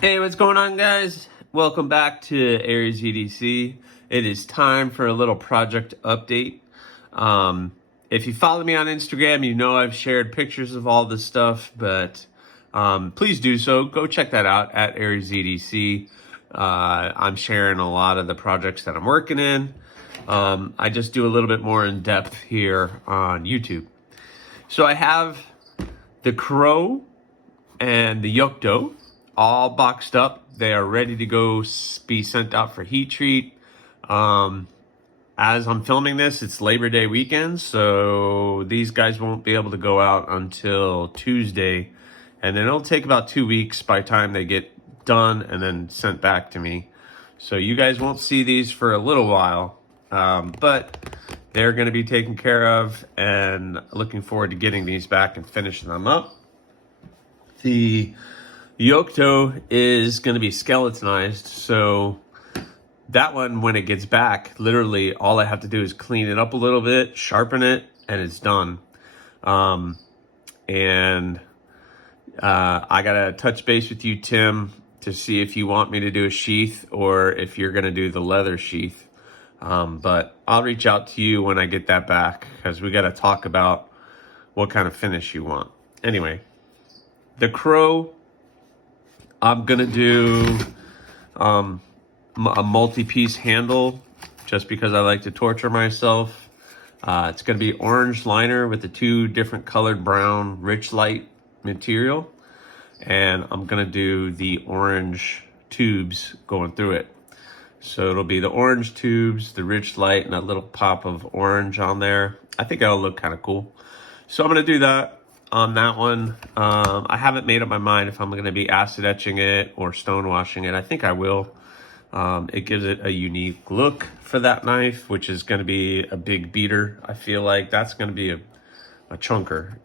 Hey, what's going on, guys? Welcome back to Aries EDC. It is time for a little project update. If you follow me on Instagram, you know I've shared pictures of all this stuff, but please do so. Go check that out at Aries EDC. I'm sharing a lot of the projects that I'm working in. I just do a little bit more in depth here on YouTube. So I have the crow and the yokto all boxed up. They are ready to go be sent out for heat treat. As I'm filming this, it's Labor Day weekend, so these guys won't be able to go out until Tuesday, and then it'll take about 2 weeks by the time they get done and then sent back to me. So you guys won't see these for a little while, but they're going to be taken care of, and looking forward to getting these back and finishing them up. The Yokto is going to be skeletonized, so that one, when it gets back, literally all I have to do is clean it up a little bit, sharpen it, and it's done. I got to touch base with you, Tim, to see if you want me to do a sheath or if you're going to do the leather sheath. But I'll reach out to you when I get that back, because we got to talk about what kind of finish you want. Anyway, the crow, I'm going to do a multi-piece handle just because I like to torture myself. It's going to be orange liner with the 2 different colored brown rich light material. And I'm going to do the orange tubes going through it. So it'll be the orange tubes, the rich light, and a little pop of orange on there. I think that'll look kind of cool. So I'm going to do that on that one. I haven't made up my mind if I'm going to be acid etching it or stone washing it. I think I will. It gives it a unique look for that knife, which is going to be a big beater. I feel like that's going to be a chunker.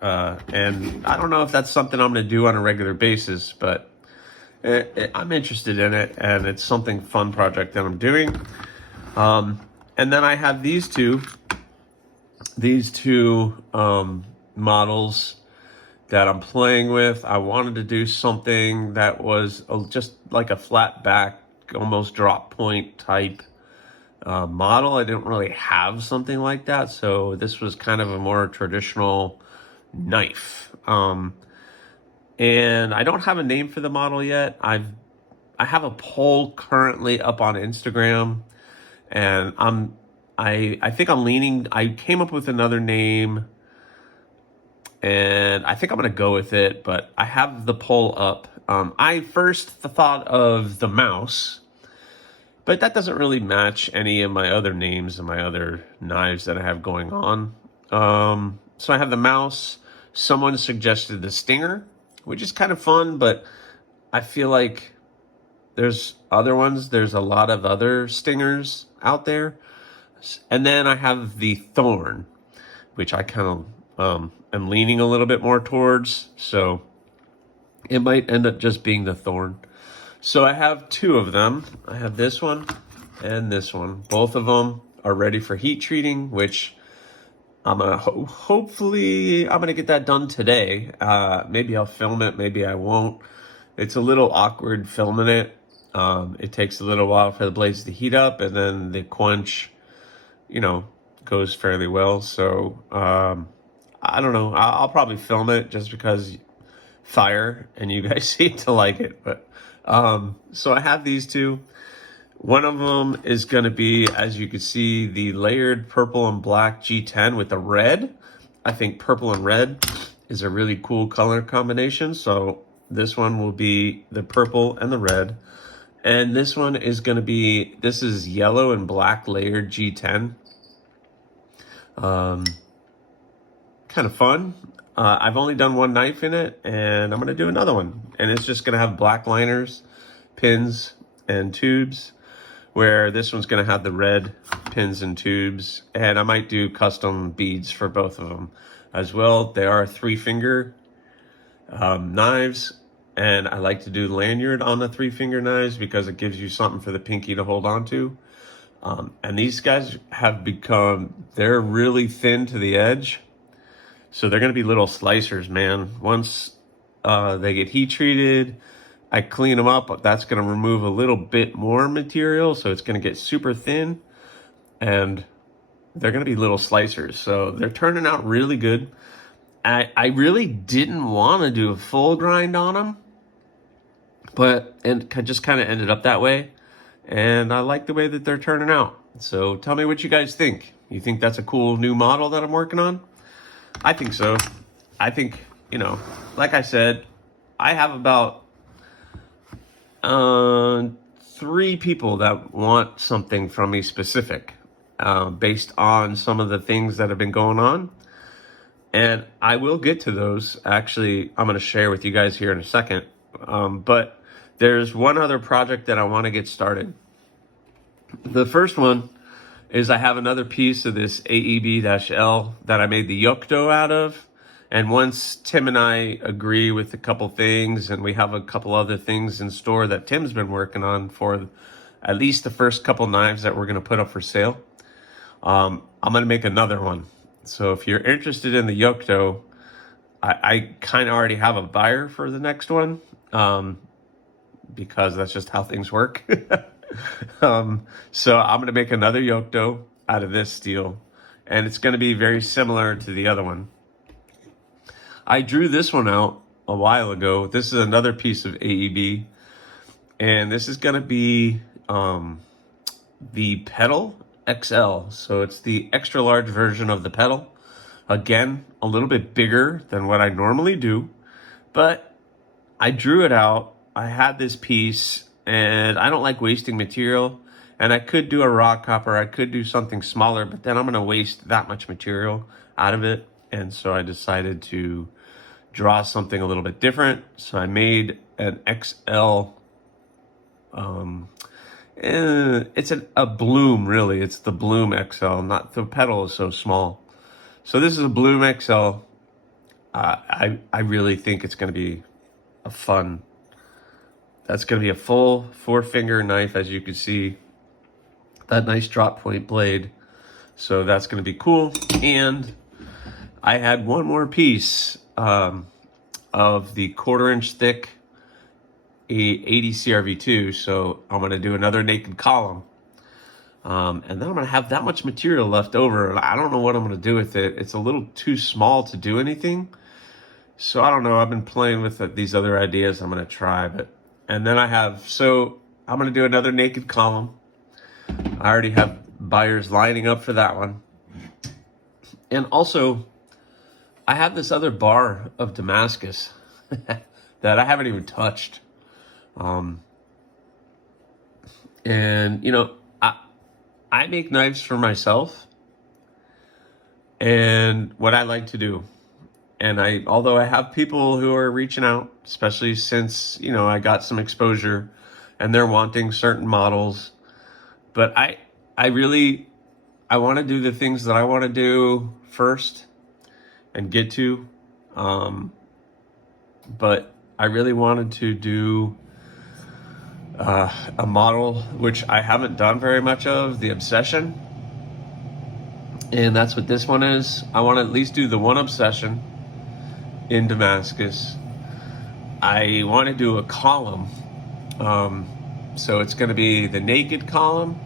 And I don't know if that's something I'm going to do on a regular basis, but I'm interested in it, and it's something fun project that I'm doing. And then I have these two models that I'm playing with. I wanted to do something that was just like a flat back, almost drop point type model. I didn't really have something like that, so this was kind of a more traditional knife. And I don't have a name for the model yet. I have a poll currently up on Instagram, and I think I'm leaning. I came up with another name, and I think I'm going to go with it, but I have the poll up. I first thought of the mouse, but that doesn't really match any of my other names and my other knives that I have going on. So I have the mouse. Someone suggested the stinger, which is kind of fun, but I feel like there's other ones. There's a lot of other stingers out there. And then I have the Thorn, which I kind of am leaning a little bit more towards. So it might end up just being the Thorn. So I have 2 of them. I have this one and this one. Both of them are ready for heat treating, which I'm gonna hopefully I'm gonna get that done today. Maybe I'll film it, maybe I won't. It's a little awkward filming it. It takes a little while for the blades to heat up, and then the quench, goes fairly well. So I don't know. I'll probably film it just because fire, and you guys seem to like it. But so I have these 2. One of them is going to be, as you can see, the layered purple and black G10 with the red. I think purple and red is a really cool color combination. So this one will be the purple and the red. And this one is going to be, this is yellow and black layered G10. Kind of fun. I've only done one knife in it, and I'm going to do another one. And it's just going to have black liners, pins, and tubes, where this one's going to have the red pins and tubes. And I might do custom beads for both of them as well. They are 3-finger knives, and I like to do lanyard on the 3-finger knives because it gives you something for the pinky to hold on to. And these guys have become, they're really thin to the edge. So they're going to be little slicers, man. Once they get heat treated, I clean them up, that's going to remove a little bit more material, so it's going to get super thin, and they're going to be little slicers. So they're turning out really good. I really didn't want to do a full grind on them, but and just kind of ended up that way. And I like the way that they're turning out. So tell me what you guys think. You think that's a cool new model that I'm working on? I think so. I think, you know, like I said, I have about 3 people that want something from me specific, based on some of the things that have been going on. And I will get to those. Actually, I'm going to share with you guys here in a second. But there's one other project that I want to get started. The first one is I have another piece of this AEB-L that I made the Yokdo out of. And once Tim and I agree with a couple things, and we have a couple other things in store that Tim's been working on for at least the first couple knives that we're going to put up for sale, I'm going to make another one. So if you're interested in the Yokdo, I kind of already have a buyer for the next one, because that's just how things work. So I'm going to make another Yokdo out of this steel, and it's going to be very similar to the other one. I drew this one out a while ago. This is another piece of AEB, and this is going to be the Pedal XL. So it's the extra large version of the Pedal. Again, a little bit bigger than what I normally do, but I drew it out. I had this piece, and I don't like wasting material, and I could do a raw copper, I could do something smaller, but then I'm going to waste that much material out of it. And so I decided to draw something a little bit different. So I made an XL. It's a Bloom, really. It's the Bloom XL, not the Pedal is so small. So this is a Bloom XL. I really think it's going to be a fun. That's going to be a full 4-finger knife, as you can see. That nice drop point blade. So that's going to be cool. And I had one more piece of the 1/4-inch thick 80 CRV2. So I'm going to do another naked column. And then I'm going to have that much material left over. And I don't know what I'm going to do with it. It's a little too small to do anything. So I don't know. I've been playing with these other ideas. I'm going to try. And then I'm going to do another naked column. I already have buyers lining up for that one. And also, I have this other bar of Damascus that I haven't even touched. And, you know, I make knives for myself, and what I like to do. And although I have people who are reaching out, especially since, you know, I got some exposure and they're wanting certain models, but I want to do the things that I want to do first and get to. But I really wanted to do a model which I haven't done very much of, the Obsession. And that's what this one is. I want to at least do the one Obsession in Damascus. I want to do a column. So it's going to be the naked column.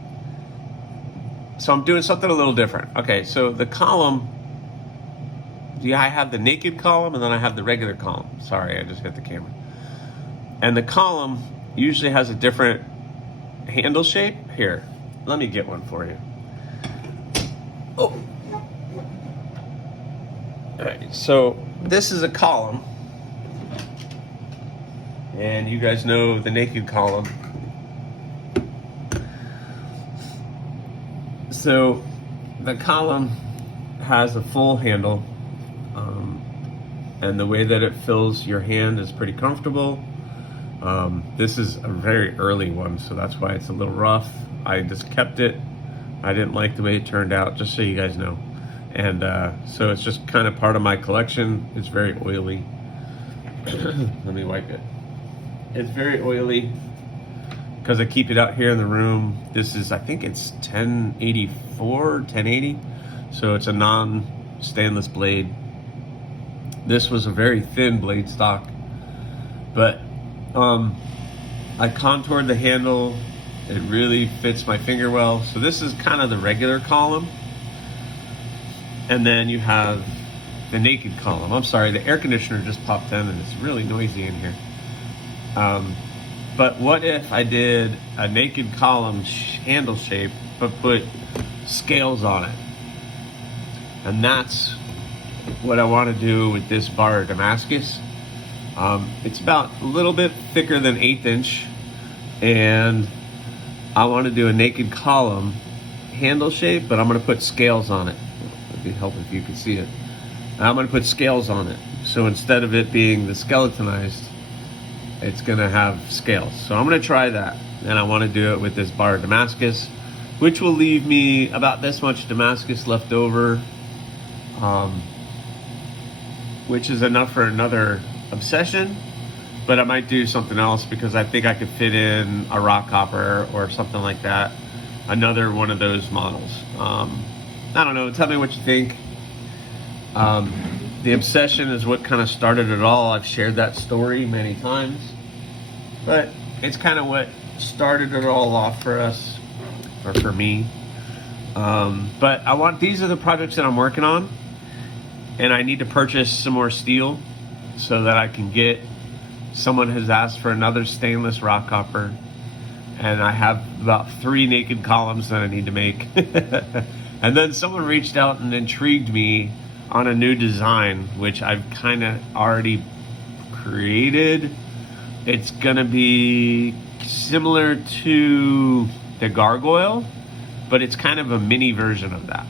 So I'm doing something a little different. Okay, so the column, I have the naked column and then I have the regular column. Sorry, I just hit the camera. And the column usually has a different handle shape. Here, let me get one for you. Oh. All right, so this is a column. And you guys know the naked column. So the column has a full handle, and the way that it fills your hand is pretty comfortable. This is a very early one, so that's why it's a little rough. I just kept it. I didn't like the way it turned out, just so you guys know. And so it's just kind of part of my collection. It's very oily. Let me wipe it. It's very oily because I keep it out here in the room. This is, I think it's 1084, 1080. So it's a non-stainless blade. This was a very thin blade stock, but I contoured the handle. It really fits my finger well. So this is kind of the regular column. And then you have the naked column. I'm sorry, the air conditioner just popped in and it's really noisy in here. But what if I did a naked column handle shape, but put scales on it? And that's what I want to do with this bar Damascus. It's about a little bit thicker than 1/8 inch, and I want to do a naked column handle shape, but I'm going to put scales on it. It'd be helpful if you could see it. I'm going to put scales on it. So instead of it being the skeletonized, it's going to have scales. So I'm going to try that. And I want to do it with this bar Damascus, which will leave me about this much Damascus left over, which is enough for another obsession. But I might do something else because I think I could fit in a rock hopper or something like that. Another one of those models. I don't know. Tell me what you think. The obsession is what kind of started it all. I've shared that story many times, but it's kind of what started it all off for us, or for me. But these are the projects that I'm working on, and I need to purchase some more steel so that I can get, someone has asked for another stainless rock hopper, and I have about 3 naked columns that I need to make. And then someone reached out and intrigued me on a new design, which I've kind of already created. It's gonna be similar to the gargoyle, but it's kind of a mini version of that.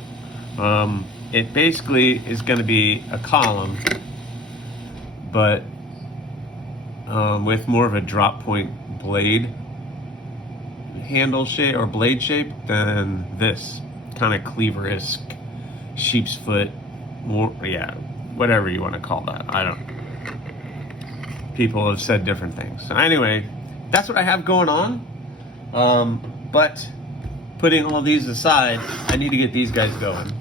It basically is gonna be a column, but with more of a drop point blade handle shape or blade shape than this kind of cleaver-esque sheep's foot. More, yeah, whatever you want to call that. I don't. People have said different things. So anyway, that's what I have going on. But putting all these aside, I need to get these guys going.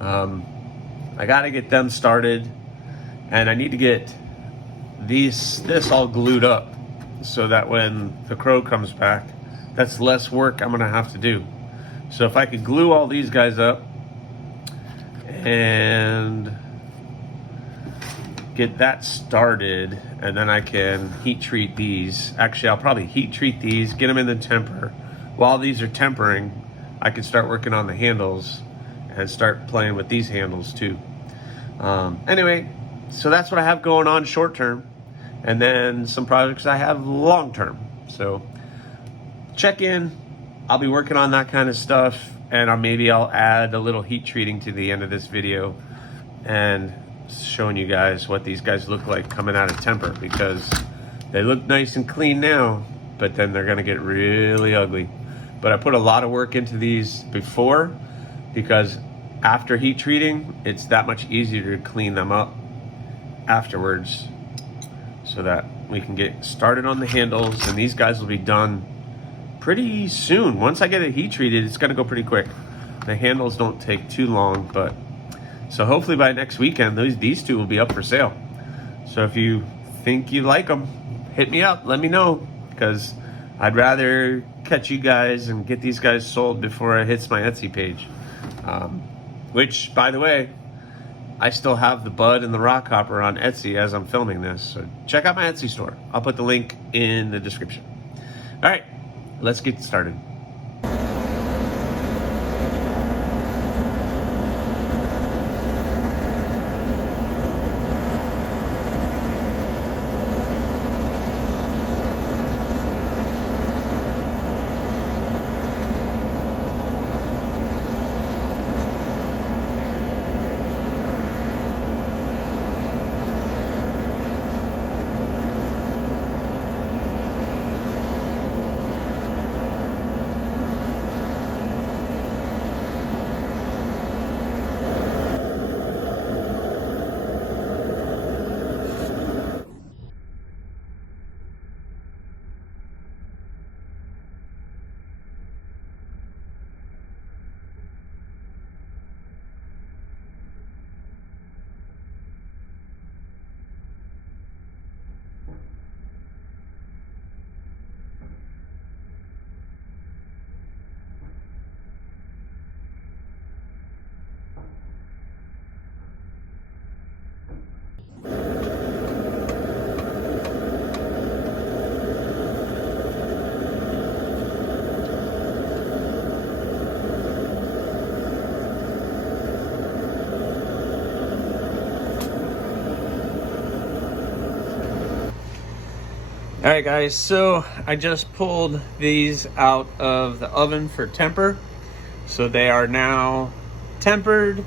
I got to get them started, and I need to get this all glued up so that when the crow comes back, that's less work I'm gonna have to do. So if I could glue all these guys up and get that started, and then I can heat treat these. Actually, I'll probably heat treat these, get them in the temper. While these are tempering, I can start working on the handles and start playing with these handles too. Anyway, so that's what I have going on short term, and then some projects I have long term. So check in. I'll be working on that kind of stuff, and maybe I'll add a little heat treating to the end of this video and showing you guys what these guys look like coming out of temper, because they look nice and clean now, but then they're gonna get really ugly. But I put a lot of work into these before, because after heat treating, it's that much easier to clean them up afterwards, so that we can get started on the handles, and these guys will be done pretty soon. Once I get it heat treated, it's gonna go pretty quick. The handles don't take too long, but so hopefully by next weekend, these two will be up for sale. So if you think you like them, hit me up, let me know, because I'd rather catch you guys and get these guys sold before it hits my Etsy page. Which, by the way, I still have the bud and the rock hopper on Etsy as I'm filming this. So check out my Etsy store. I'll put the link in the description. All right, let's get started. All right, guys, so I just pulled these out of the oven for temper. So they are now tempered.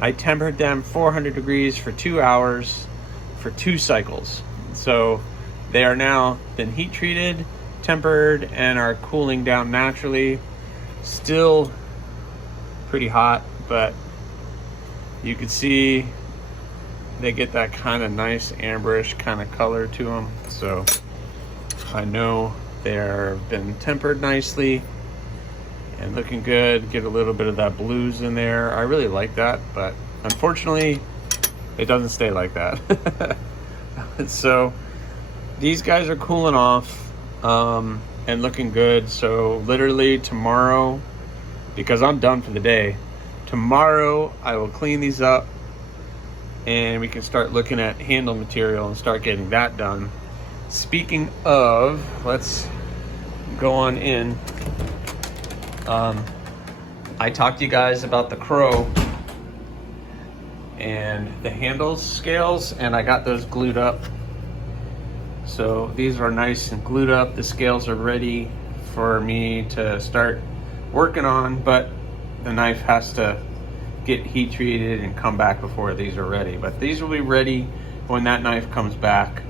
I tempered them 400 degrees for 2 hours for 2 cycles. So they are now been heat treated, tempered, and are cooling down naturally. Still pretty hot, but you can see they get that kind of nice amberish kind of color to them. So I know they're been tempered nicely and looking good. Get a little bit of that blues in there. I really like that, but unfortunately it doesn't stay like that. So these guys are cooling off and looking good. So literally tomorrow, because I'm done for the day, tomorrow I will clean these up and we can start looking at handle material and start getting that done. Speaking of, let's go on in. I talked to you guys about the Crow and the handle scales, and I got those glued up. So these are nice and glued up. The scales are ready for me to start working on, but the knife has to get heat treated and come back before these are ready. But these will be ready when that knife comes back.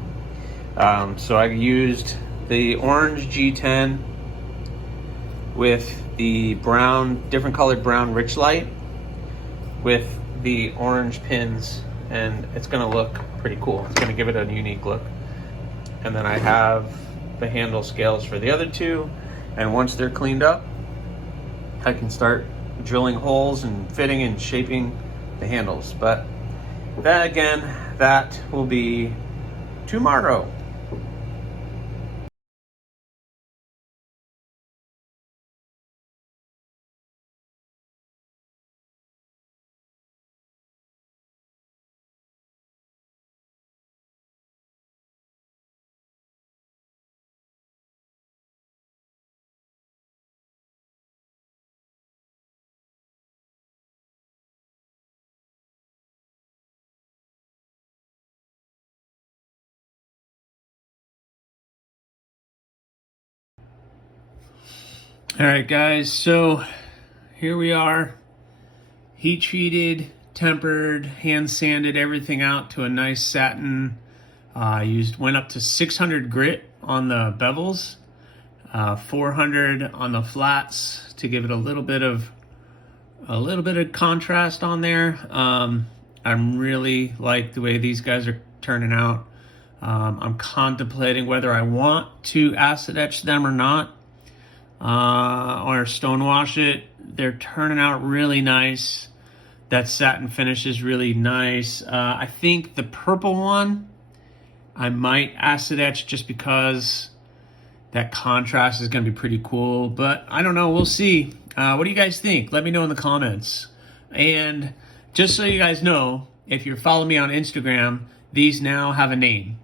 So I used the orange G10 with the brown, different colored brown rich light with the orange pins, and it's gonna look pretty cool. It's gonna give it a unique look. And then I have the handle scales for the other two, and once they're cleaned up, I can start drilling holes and fitting and shaping the handles. But that, again, that will be tomorrow. All right, guys, so here we are, heat treated, tempered, hand sanded everything out to a nice satin. I went up to 600 grit on the bevels, 400 on the flats to give it a little bit of contrast on there. I'm really like the way these guys are turning out. I'm contemplating whether I want to acid etch them or not. Or stonewash it. They're turning out really nice. That satin finish is really nice. I think the purple one I might acid etch just because that contrast is going to be pretty cool, but I don't know, we'll see. What do you guys think? Let me know in the comments. And just so you guys know, if you're following me on Instagram, these now have a name.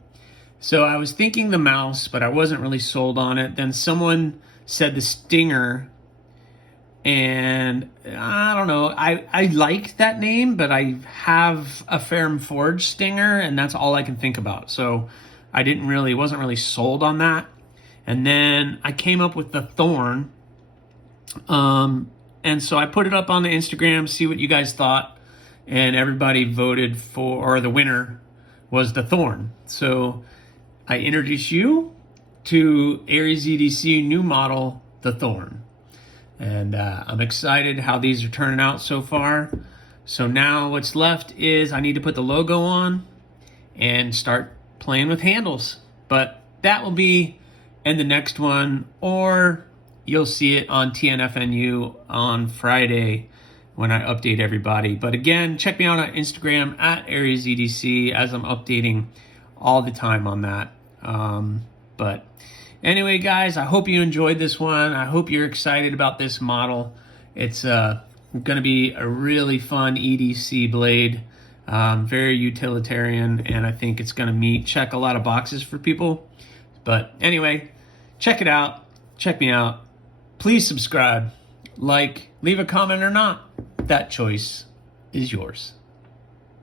So I was thinking the mouse, but I wasn't really sold on it. Then someone said the Stinger, and I don't know, I like that name, but I have a Ferrum Forge Stinger, and that's all I can think about. So I wasn't really sold on that. And then I came up with the Thorn, and so I put it up on the Instagram, see what you guys thought, and everybody voted for, or the winner was the Thorn. So I introduce you to Aries EDC new model, the Thorn. And I'm excited how these are turning out so far. So now what's left is I need to put the logo on and start playing with handles. But that will be in the next one, or you'll see it on TNFNU on Friday when I update everybody. But again, check me out on Instagram at Aries EDC, as I'm updating all the time on that. But anyway, guys, I hope you enjoyed this one. I hope you're excited about this model. It's going to be a really fun EDC blade, very utilitarian, and I think it's going to check a lot of boxes for people. But anyway, check it out. Check me out. Please subscribe, like, leave a comment or not. That choice is yours.